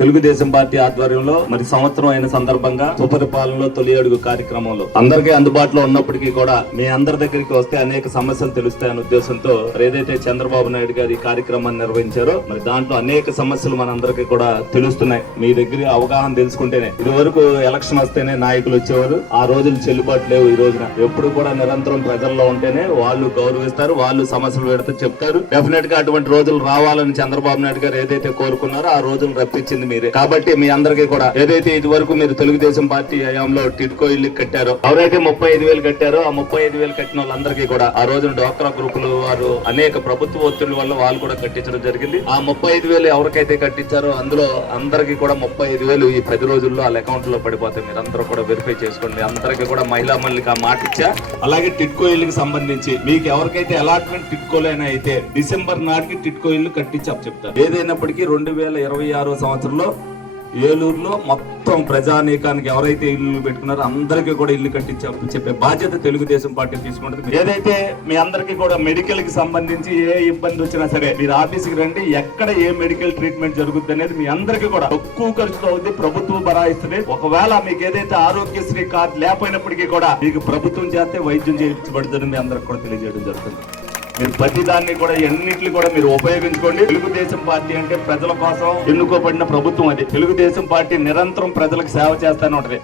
Telugu Desam party ఆధ్వర్యంలో మరి సంవత్సరం అయిన సందర్భంగా సుపరిపాలనలో తొలి అడుగు కార్యక్రమంలో అందరికీ అందుబాటులో ఉన్నప్పటికీ కూడా మీ అందరి దగ్గరికి వస్తే అనేక సమస్యలు తెలుస్తాయనే ఉద్దేశంతో ఏదైతే చంద్రబాబు నాయుడు గారు ఈ కార్యక్రమాన్ని నిర్వహించారో మరి దాంట్లో అనేక సమస్యలు మనందరికీ కూడా తెలుస్తున్నాయి. మీ దగ్గర అవగాహన తెలుసుకుంటేనే ఇది వరకు ఎలక్షన్ వస్తేనే నాయకులు వచ్చేవారు. ఆ రోజులు చెల్లుబాటు లేవు ఈ రోజున. ఎప్పుడు కూడా నిరంతరం ప్రజల్లో ఉంటేనే వాళ్ళు గౌరవిస్తారు వాళ్ళు సమస్యలు పెడితే చెప్తారు. డెఫినెట్గా అటువంటి రోజులు రావాలని చంద్రబాబు నాయుడు గారు ఏదైతే కోరుకున్నారో ఆ రోజులు రప్పించింది మీరే. కాబట్టి మీ అందరికీ కూడా ఏదైతే ఇది వరకు మీరు తెలుగుదేశం పార్టీ హయాంలో టిట్కో ఇల్లు కట్టారో ఎవరైతే ముప్పై ఐదు వేలు కట్టారో ఆ ముప్పై ఐదు వేలు కట్టిన వాళ్ళందరికీ కూడా ఆ రోజున డ్వాక్రా గ్రూపులు వారు అనేక ప్రభుత్వ ఒత్తిడి వల్ల వాళ్ళు కూడా కట్టించడం జరిగింది. ఆ ముప్పై ఐదు వేలు ఎవరికైతే కట్టించారో అందులో అందరికీ కూడా ముప్పై ఐదు వేలు ఈ పది రోజుల్లో వాళ్ళ అకౌంట్లో పడిపోతాయి. మీరు అందరూ కూడా వెరిఫై చేసుకోండి. అందరికీ కూడా మహిళా మల్లికి ఆ మాట ఇచ్చా. అలాగే టిట్కో ఇల్లుకి సంబంధించి మీకు ఎవరికైతే అలాట్మెంట్ టిట్కోలైనా అయితే డిసెంబర్ నాటికి టిట్కో ఇల్లు కట్టించి చెప్తారు. ఏదైనప్పటికీ రెండు వేల ఇరవై ఆరో సంవత్సరంలో ఏలూరులో మొత్తం ప్రజానీకానికి ఎవరైతే ఇల్లు పెట్టుకున్నారో అందరికీ కూడా ఇల్లు కట్టించే చెప్పే బాధ్యత తెలుగుదేశం పార్టీ తీసుకుంటుంది. ఏదైతే మీ అందరికీ కూడా మెడికల్కి సంబంధించి ఏ ఇబ్బంది వచ్చినా సరే మీరు ఆఫీస్కి రండి ఎక్కడ ఏ మెడికల్ ట్రీట్మెంట్ జరుగుతుంది అనేది మీ అందరికీ కూడా తక్కువ ఖర్చుతో అవుతుంది ప్రభుత్వం బరాయిస్తుంది. ఒకవేళ మీకు ఏదైతే ఆరోగ్యశ్రీ కార్డు లేకపోయినప్పటికీ కూడా మీకు ప్రభుత్వం చేస్తే వైద్యం చేయించబడుతుంది మీ అందరికి కూడా తెలియజేయడం జరుగుతుంది. మీరు ప్రతి దాన్ని కూడా ఎన్నింటిని కూడా మీరు ఉపయోగించుకోండి. తెలుగుదేశం పార్టీ అంటే ప్రజల కోసం ఎన్నుకోబడిన ప్రభుత్వం అది. తెలుగుదేశం పార్టీ నిరంతరం ప్రజలకు సేవ చేస్తానే ఉంటది.